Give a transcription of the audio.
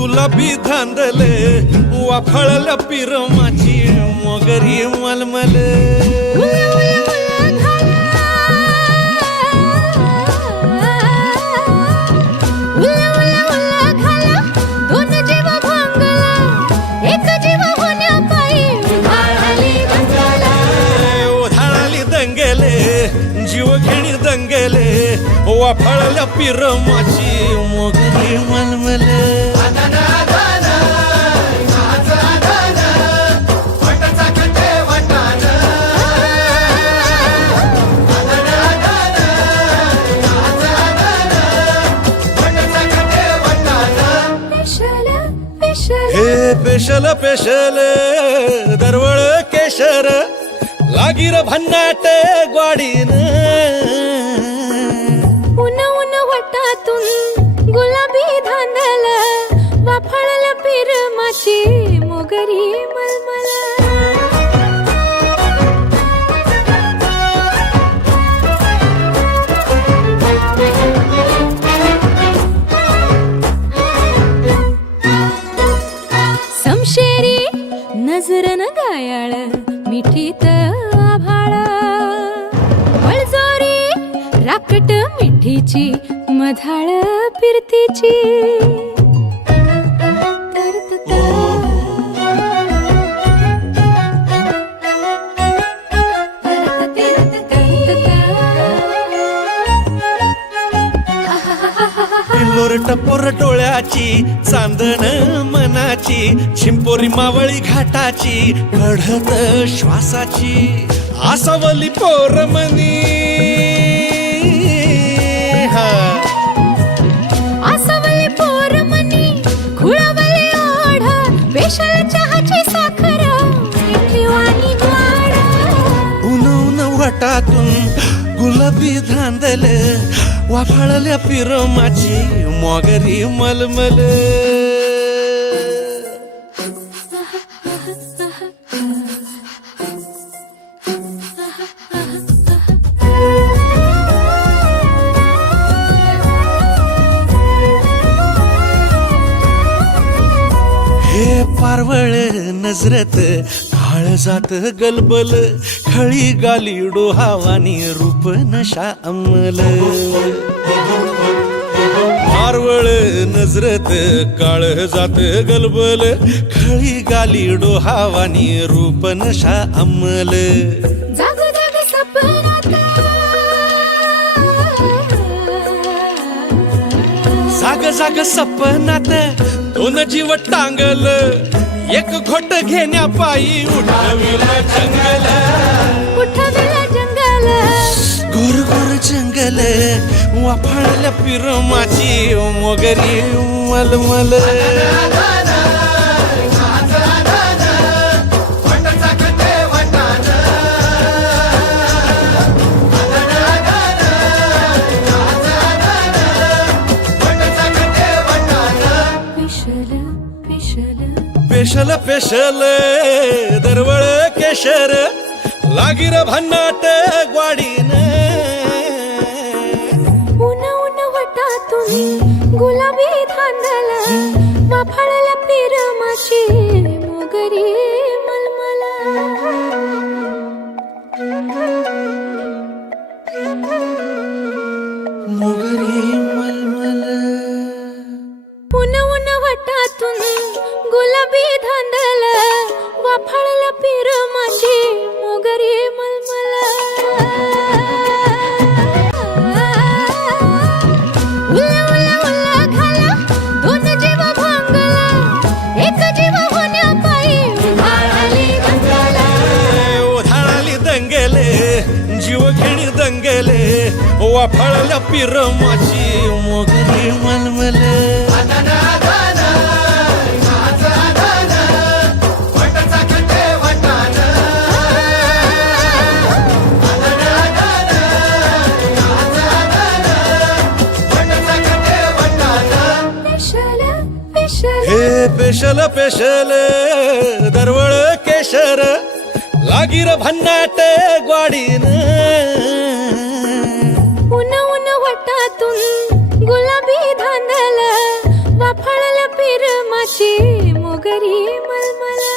गुलाबी धांदले वाफळल्या पिरमाची मगरी मलमल जीव घेणी दंगेले वाफळल्या पिरमाची मगरी मलमल हे पेशल पेशल दरवळ केशर लागीर भन्नाट ग्वाडीन उन उन वटातून गुलाबी धांदल वाफळल्या पिरमाची मोगरी मलमल समशेरी नजरन गायाळ मिठीत आभाळ वळजोरी राकट मिठीची मधाळ फिरतीची टपोर डोळ्याची चांदण मनाची छिंपोरी मावळी घाटाची कढत श्वासाची आसावली पोरमनी आसावली पोरमनी खुळवली ओढ पेशल चहाची साखर मिठीवाणी गोड उन उन वटातून गुलाबी धांदल वाफळल्या पिरमाची मोगरी मलमल हे पारवळ नजरत काळजात गलबल खळी गाली डोहावानी रूप नशा अंमल पारवळ नजरत काळजात गलबल खळी गाली डोहावानी रूप नशा अंमल जाग जाग सपनात जाग जाग सपनात दोन जीव टांगल एक घोट घेण्या पायी उठविला जंगल उठविला जंगल गोर गोर जंगल वाफळल्या पिरमाची मोगरी मलमल पेशल पेशल दरवळ केशर लागीर भन्नाट ग्वाडीन उन उन वटातून गुलाबी धांदल वाफळल्या पिरमाची मोगरी मलमल मोगरी मलमल उन उन वटातून गुलाबी धांदल वाफळल्या पिरमाची मोगरी मलमल उल्ला उल्ला उल्ला घाला दोन जीव भांगला एक जीव होण्या पायी उधाळली दंगला उधाळली दंगेले जीव घेणी दंगेले वाफळल्या पिरमाची मोगरी मलमल हे पेशल पेशल दरवळ केशर लागीर भन्नाट ग्वाडीन उन उन वटातून गुलाबी धांदल वाफळल्या पिरमा फुलाची मोगरी मलमला